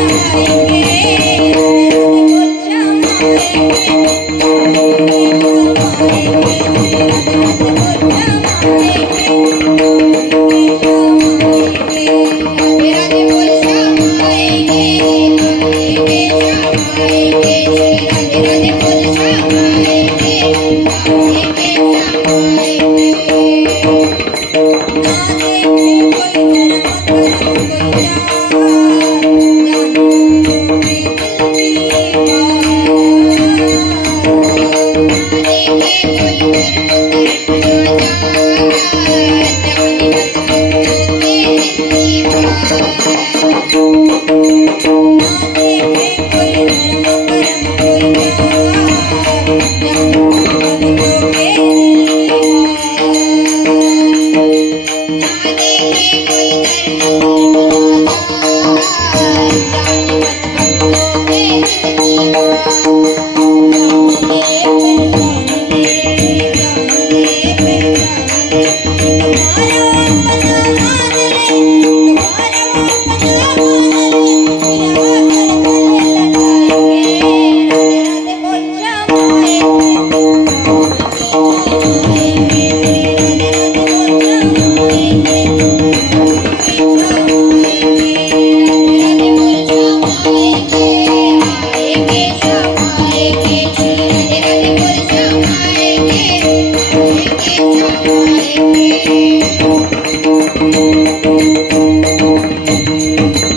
Thank you.